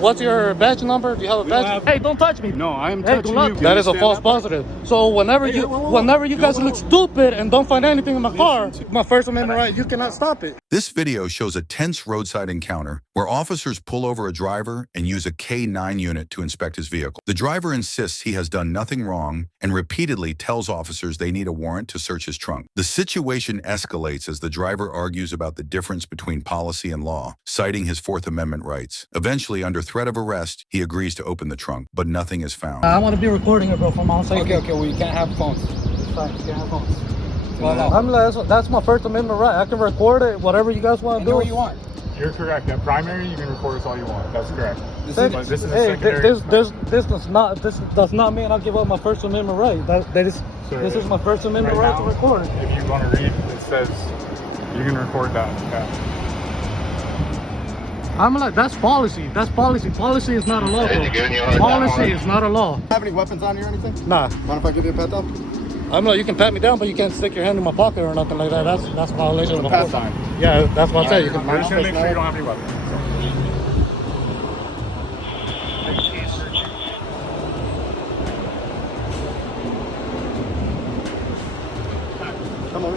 What's your badge number? Do you have a badge? Hey, don't touch me. No, I'm touching you. That is a false positive. So whenever you guys look stupid and don't find anything in my car, my First Amendment right, you cannot stop it. This video shows a tense roadside encounter where officers pull over a driver and use a K9 unit to inspect his vehicle. The driver insists he has done nothing wrong and repeatedly tells officers they need a warrant to search his trunk. The situation escalates as the driver argues about the difference between policy and law, citing his Fourth Amendment rights. Eventually, under threat of arrest, he agrees to open the trunk, but nothing is found. I want to be recording it, bro, for my own safety. Okay, well, you can't have phones. It's fine, you can't have phones. Well, that's my First Amendment right. I can record it, whatever you guys want to do. What you want. You're correct. At primary, you can record us all you want. That's correct. This is a secondary. This does not mean I'll give up my First Amendment right. This is my First Amendment right to record. If you want to read, it says you can record that. Yeah. I'm like, that's policy. That's policy. Policy is not a law. Policy is not a law. Have any weapons on you or anything? Nah. Mind if I give you a pat down? I'm like, you can pat me down, but you can't stick your hand in my pocket or nothing like that. That's a violation of the Pat law. sign. Yeah, that's what I say. You can. I'm just gonna make sure you don't have any weapons. Come on.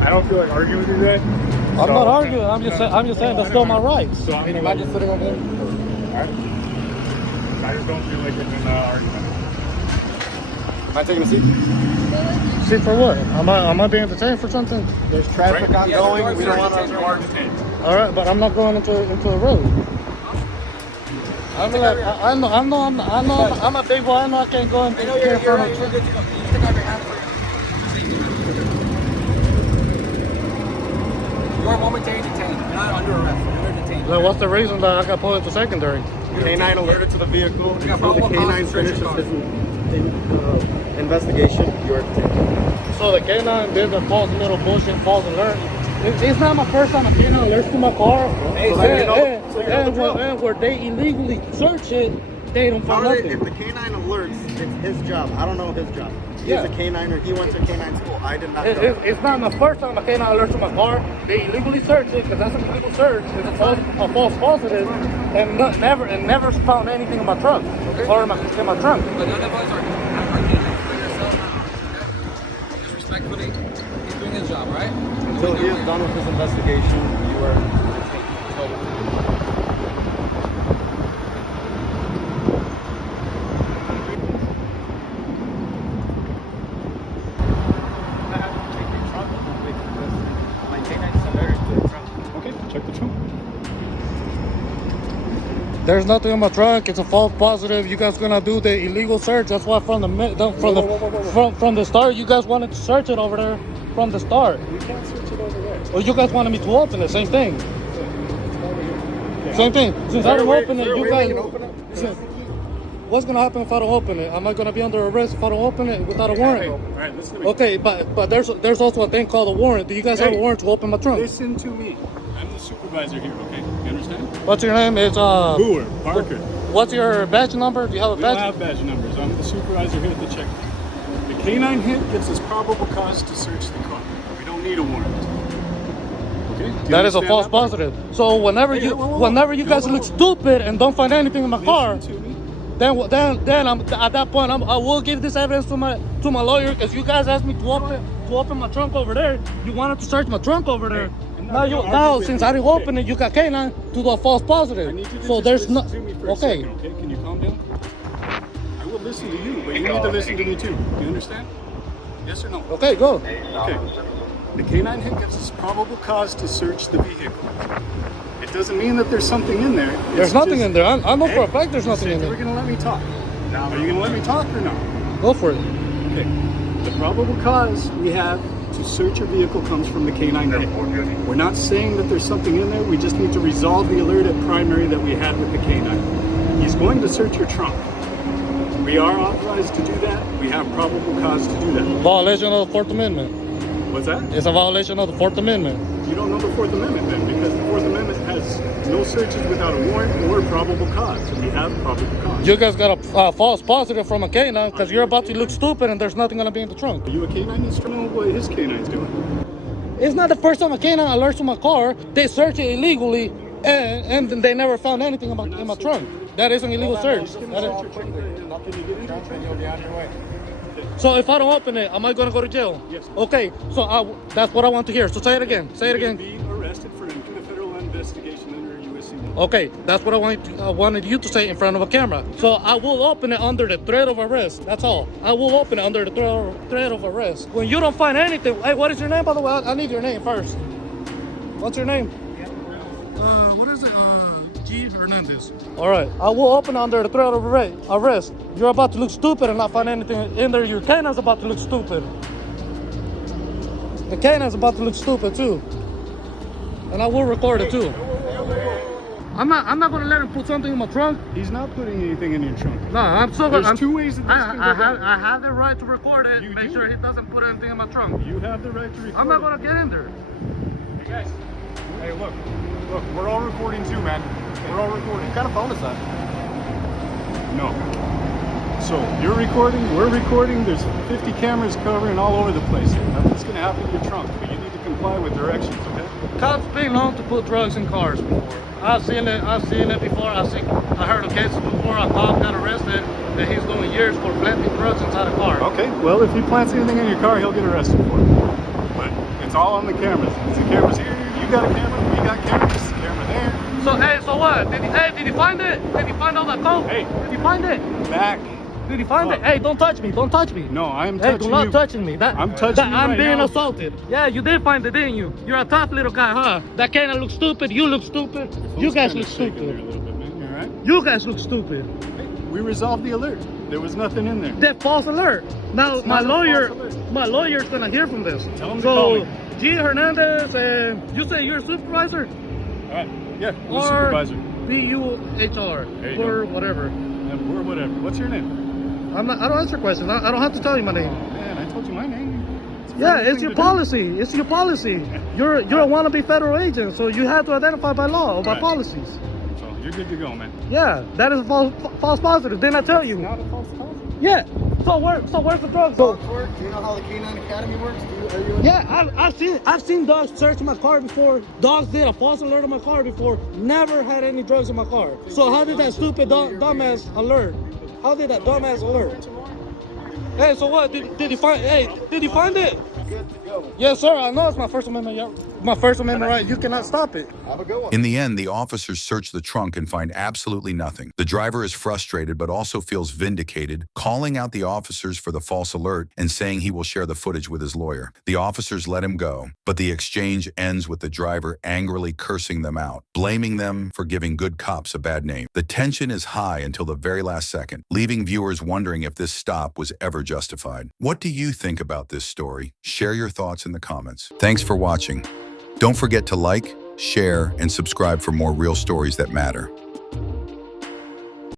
I don't feel like arguing with you today. I'm not arguing. I'm just saying that's still my rights. So I'm Am I just sitting over there? Alright. I just don't feel like it's an argument. Am I taking a seat? See for what? Am I being detained for something? There's traffic ongoing. We don't want to. You are detained. All right, but I'm not going into the road. I'm like, I'm a big boy. I know I can't go into You're front of good to go. You take off your hands for you are momentarily detained. You're not under arrest. You're detained. Like, what's the reason that I got pulled into secondary? K9 alerted to the vehicle. Until the K9 finishes his investigation, you are detained. So the K9 did the false little bullshit, false alert. It's not my first time a K9 alerts to my car. And where they illegally search it, they don't find nothing. If the K9 alerts, it's his job. I don't know his job. He's a K9er. He went to K9 school. I did not know. It's not my first time a K9 alerts to my car. They illegally search it because that's an illegal search. It's a false positive, and never found anything in my trunk or in my trunk. But none of us are disrespectfully, he's doing his job, right? Until he is done with his investigation, you are detained. Okay, check the trunk. There's nothing in my trunk. It's a false positive. You guys gonna do the illegal search? That's why from the start, you guys wanted to search it over there from the start. You can't switch it over there. Well, you guys wanted me to open it. Same thing. Same thing. Since I don't open it, you guys. What's gonna happen if I don't open it? Am I gonna be under arrest if I don't open it without a warrant? All right, listen to me. Okay, but there's also a thing called a warrant. Do you guys have a warrant to open my trunk? Listen to me. I'm the supervisor here, okay? You understand? What's your name? It's Boer, Parker. What's your badge number? Do you have a We don't badge? have badge numbers. I'm the supervisor here at the checkpoint. The K9 hit gives us probable cause to search the car. We don't need a warrant. Okay? That is a false positive. So whenever you guys look stupid and don't find anything in my car, Listen to me. then I'm at that point I will give this evidence to my lawyer because you guys asked me to open my trunk over there. You wanted to search my trunk over there. Now since I didn't open it, you got K9 to do a false positive. I need you to So just there's no. listen to me for a Okay. second, okay? Can you calm down? I will listen to you, but you need to listen to me too. Do you understand? Yes or no? Okay, go. Okay. The K9 hit gives us probable cause to search the vehicle. It doesn't mean that there's something in there. There's nothing in there. I know for a fact there's nothing in You were there. going to let me talk. Now, are you going to let me talk or not? Go for it. Okay. The probable cause we have to search a vehicle comes from the K9 hit. We're not saying that there's something in there. We just need to resolve the alert at primary that we had with the K9. He's going to search your trunk. We are authorized to do that. We have probable cause to do that. Violation of the Fourth Amendment. What's that? It's a violation of the Fourth Amendment. You don't know the Fourth Amendment then, because the Fourth Amendment has no searches without a warrant or probable cause. We have probable cause. You guys got a false positive from a K9 because you're about to look stupid and there's nothing going to be in the trunk. Are you a K9 instrument? Know what his K9's doing? It's not the first time a K9 alerts to my car. They search it illegally. And then they never found anything in my trunk. That is an illegal search. That is- So if I don't open it, am I gonna go to jail? Yes. Okay, so that's what I want to hear. So say it again. Say it again. Be arrested for a federal investigation under USC law. Okay, that's what I wanted you to say in front of a camera. So I will open it under the threat of arrest. That's all. I will open it under the threat of arrest. When you don't find anything, hey, what is your name, by the way? I need your name first. What's your name? What is it? G. Hernandez. All right, I will open it under the threat of arrest. You're about to look stupid and not find anything in there. Your canine's about to look stupid. The canine's about to look stupid too. And I will record it too. I'm not gonna let him put something in my trunk. He's not putting anything in your trunk. No, I'm so good. There's two ways that this can go down. I have the right to record it. You Make do. sure he doesn't put anything in my trunk. You have the right to record. I'm not gonna get in there. Hey guys, hey look, we're all recording too, man. We're all recording. What kind of phone is that? No. So you're recording, we're recording, there's 50 cameras covering all over the place. Nothing's gonna happen to your trunk, but you need to comply with directions, okay? Cops been known to put drugs in cars before. I've seen it before. I heard of cases before. A cop got arrested and he's doing years for planting drugs inside a car. Okay, well if he plants anything in your car, he'll get arrested for it. But it's all on the cameras. There's the cameras here, you got a camera, we got cameras, there's a camera there. So hey, so what? Did he find it? Did he find all that coke? Hey. Did he find it? Back. Did he find it? Hey, don't touch me. Don't touch me. No, I'm Hey, touching do not you. touching me. I'm touching you I'm right being now. assaulted. Yeah, you did find it, didn't you? You're a tough little guy, huh? That can't look stupid. You look stupid. You guys look There a stupid. little bit, man. You all right? You guys look stupid. We resolved the alert. There was nothing in there. That false alert. Now It's my not a lawyer, false alert. my lawyer's gonna hear from this. Tell him to call So me. G. Hernandez, and you say you're a supervisor All right. Yeah, I'm the or supervisor. BUHR There you or go. whatever. Or whatever. What's your name? I don't answer questions. I don't have to tell you my name. Man, I told you my name. Yeah, Anything it's your to do. policy. It's your policy. You're a wannabe federal agent, so you have to identify by law or by Right. policies. So you're good to go, man. Yeah, that is a false positive. Didn't I tell you? Not a false positive. Yeah. So where's the drugs? So, Do you know how the K9 Academy works? Are you yeah, I've seen dogs search my car before. Dogs did a false alert on my car before. Never had any drugs in my car. So how did that stupid dumbass alert? How did that dumbass alert? Hey, so what? Did he find? Hey, did he find it? good to go? Yes, sir. I know it's my First Amendment. My First Amendment right. You cannot stop it. Have a good one. In the end, the officers search the trunk and find absolutely nothing. The driver is frustrated but also feels vindicated, calling out the officers for the false alert and saying he will share the footage with his lawyer. The officers let him go, but the exchange ends with the driver angrily cursing them out, blaming them for giving good cops a bad name. The tension is high until the very last second, leaving viewers wondering if this stop was ever justified. What do you think about this story? Share your thoughts in the comments. Thanks for watching. Don't forget to like, share, and subscribe for more real stories that matter.